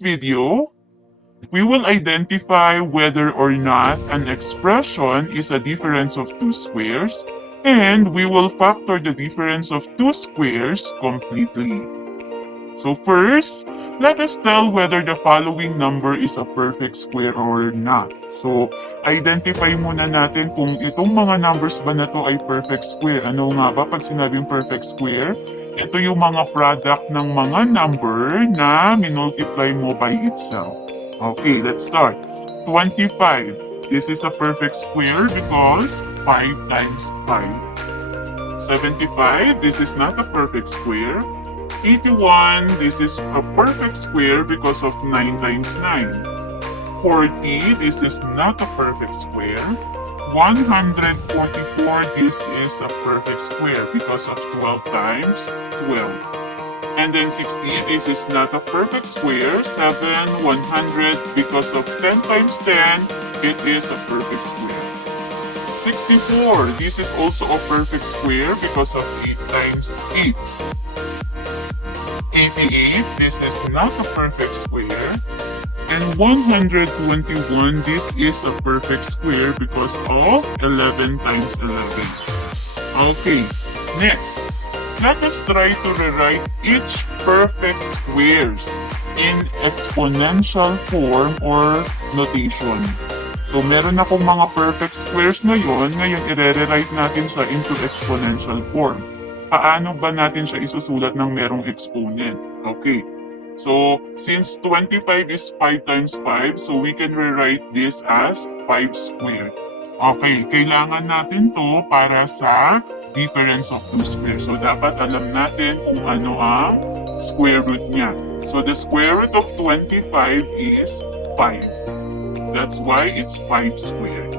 video, we will identify whether or not an expression is a difference of two squares, and we will factor the difference of two squares completely. So first, let us tell whether the following number is a perfect square or not. So, identify muna natin kung itong mga numbers ba na to ay perfect square. Ano nga ba pag sinabing perfect square? Ito yung mga product ng mga number na minultiply mo by itself. Okay, let's start. 25. This is a perfect square because 5 times 5. 75. This is not a perfect square. 81, this is a perfect square because of 9 times 9. 40, this is not a perfect square. 144, this is a perfect square because of 12 times 12. And then 60, this is not a perfect square. 7, 100, because of 10 times 10, it is a perfect square. 64, this is also a perfect square because of 8 times 8. 88, this is not a perfect square. And 121, this is a perfect square because of 11 times 11. Okay, next, let us try to rewrite each perfect squares in exponential form or notation. So, meron akong mga perfect squares ngayon i-rewrite natin siya into exponential form. Paano ba natin siya isusulat ng merong exponent? Okay. So, since 25 is 5 times 5, so we can rewrite this as 5 squared. Okay, kailangan natin to para sa difference of two squares. So, dapat alam natin kung ano ang square root niya. So, the square root of 25 is 5. That's why it's 5 squared.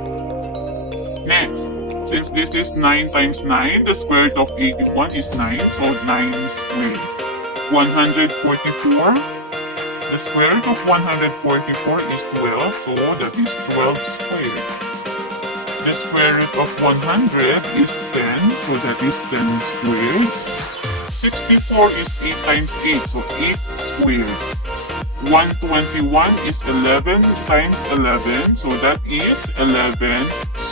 Next. Since this is 9 times 9, the square root of 81 is 9, so 9 squared. 144, the square root of 144 is 12, so that is 12 squared. The square root of 100 is 10, so that is 10 squared. 64 is 8 times 8, so 8 squared. 121 is 11 times 11, so that is 11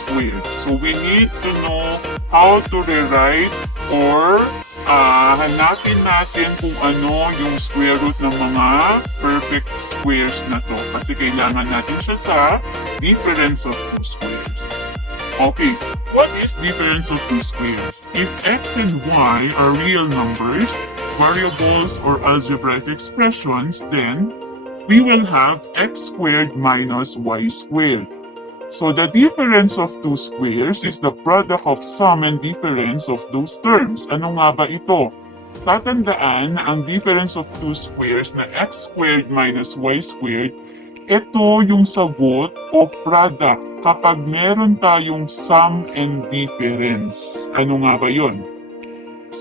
squared. So we need to know how to rewrite or hanapin natin kung ano yung square root ng mga perfect squares na to. Kasi kailangan natin siya sa difference of two squares. Okay, what is difference of two squares? If x and y are real numbers, variables, or algebraic expressions, then we will have x squared minus y squared. So the difference of two squares is the product of sum and difference of those terms. Ano nga ba ito? Tatandaan na ang difference of two squares na x squared minus y squared, ito yung sagot o product kapag meron tayong sum and difference. Ano nga ba yun?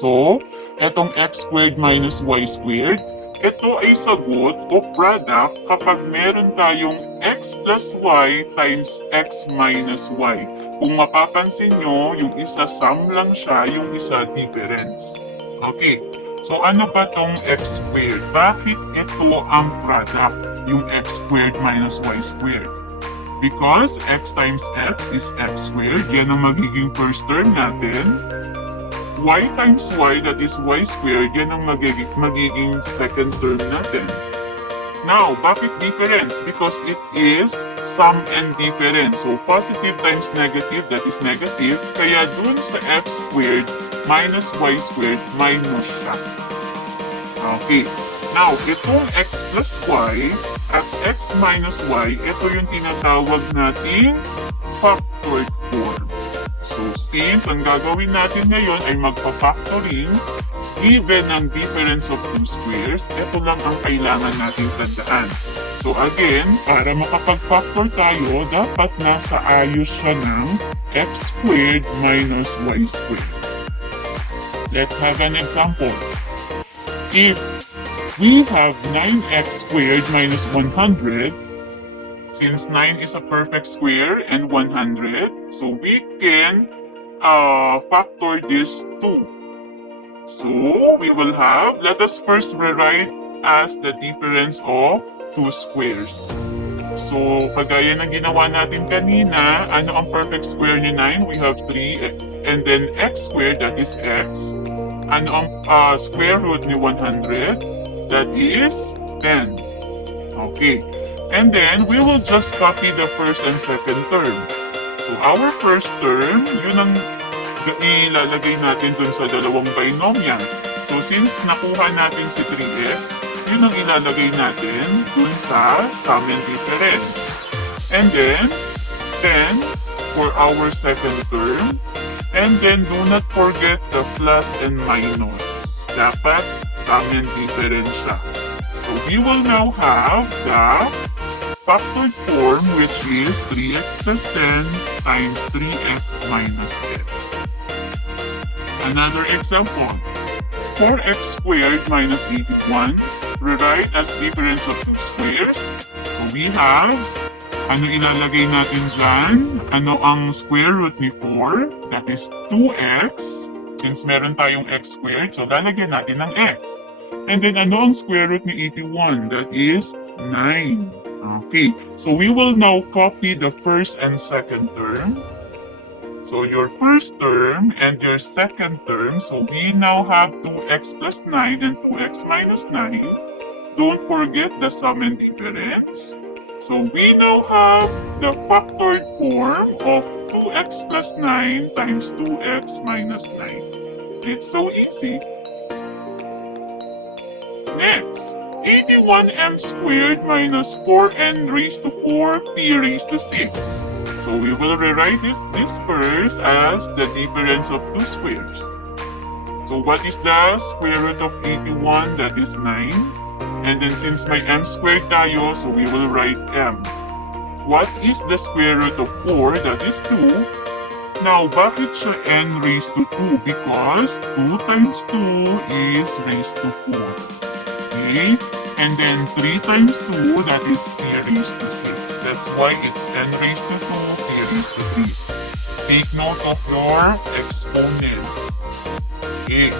So, etong x squared minus y squared, ito ay sagot o product kapag meron tayong x plus y times x minus y. Kung mapapansin nyo, yung isa sum lang siya, yung isa difference. Okay, so ano ba tong x squared? Bakit ito ang product, yung x squared minus y squared? Because x times x is x squared, yan ang magiging first term natin. Y times y, that is y squared, yan ang magiging second term natin. Now, bakit difference? Because it is sum and difference. So, positive times negative, that is negative. Kaya dun sa x squared minus y squared, minus siya. Okay. Now, itong x plus y at x minus y, ito yung tinatawag nating factored form. So, since ang gagawin natin ngayon ay magpa-factoring, given ang difference of two squares, ito lang ang kailangan natin tandaan. So again, para makapag-factor tayo, dapat nasa ayos siya ng x squared minus y squared. Let's have an example. If we have 9x squared minus 100, since 9 is a perfect square and 100, so we can factor this 2. So we will have, let us first rewrite as the difference of two squares. So, kagaya ng ginawa natin kanina, ano ang perfect square ni 9? We have 3, and then x squared, that is x. Ano ang square root ni 100? That is 10. Okay. And then, we will just copy the first and second term. So, our first term, yun ang ilalagay natin dun sa dalawang binomial. So, since nakuha natin si 3x, yun ang ilalagay natin dun sa sum and difference. And then, 10 for our second term. And then, do not forget the plus and minus. Dapat sum and difference siya. So, we will now have the factored form, which is 3x plus 10 times 3x minus 10. Another example. 4x squared minus 81. Rewrite as difference of two squares. So we have, ano ilalagay natin dyan? Ano ang square root ni 4? That is 2x. Since meron tayong x squared, so lalagyan natin ng x. And then ano ang square root ni 81? That is 9. Okay, so we will now copy the first and second term. So your first term and your second term, so we now have 2x plus 9 and 2x minus 9. Don't forget the sum and difference. So we now have the factored form of 2x plus 9 times 2x minus 9. It's so easy. Next, 81m squared minus 4n raised to 4 p raised to 6. So we will rewrite this first as the difference of two squares. So what is the square root of 81? That is 9. And then since may m squared tayo, so we will write m. What is the square root of 4? That is 2. Now, bakit siya n raised to 2? Because 2 times 2 is raised to 4. Okay? And then 3 times 2, that is p raised to 6. That's why it's n raised to 2, p raised to 3. Take note of your exponent. Okay.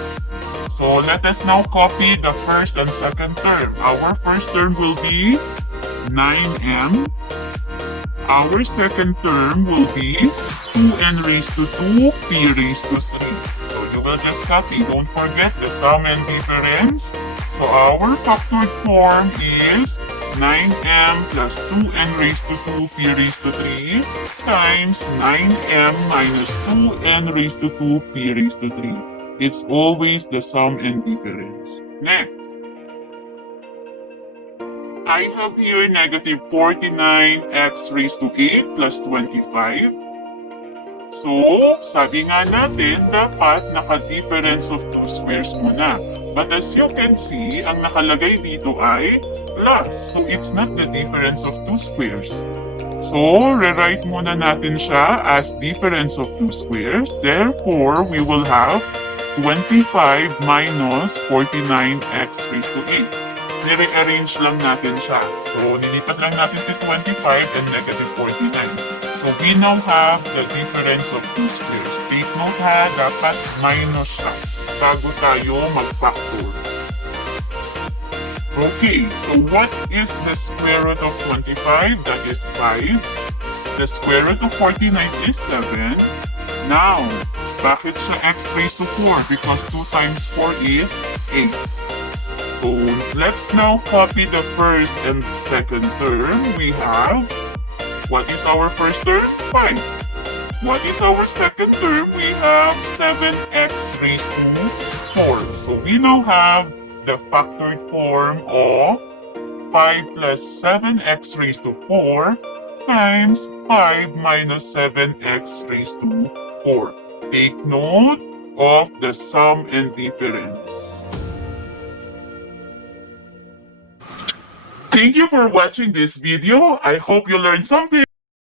So let us now copy the first and second term. Our first term will be 9m. Our second term will be 2n raised to 2, p raised to 3. So you will just copy. Don't forget the sum and difference. So our factored form is 9m plus 2n raised to 2, p raised to 3 times 9m minus 2n raised to 2, p raised to 3. It's always the sum and difference. Next, I have here negative 49x raised to 8 plus 25. So, sabi nga natin, dapat naka-difference of two squares muna. But as you can see, ang nakalagay dito ay plus. So, it's not the difference of two squares. So, rewrite muna natin siya as difference of two squares. Therefore, we will have 25 minus 49x raised to 8. Nire-arrange lang natin siya. So, nilipat lang natin si 25 and negative 49. So, we now have the difference of two squares. Take note ha, dapat minus siya bago tayo mag-factor. Okay, so what is the square root of 25? That is 5. The square root of 49 is 7. Now, bakit siya x raised to 4? Because 2 times 4 is 8. So, let's now copy the first and second term. We have, what is our first term? 5. What is our second term? We have 7x raised to 4. So, we now have the factored form of 5 plus 7x raised to 4 times 5 minus 7x raised to 4. Take note of the sum and difference. Thank you for watching this video. I hope you learned something.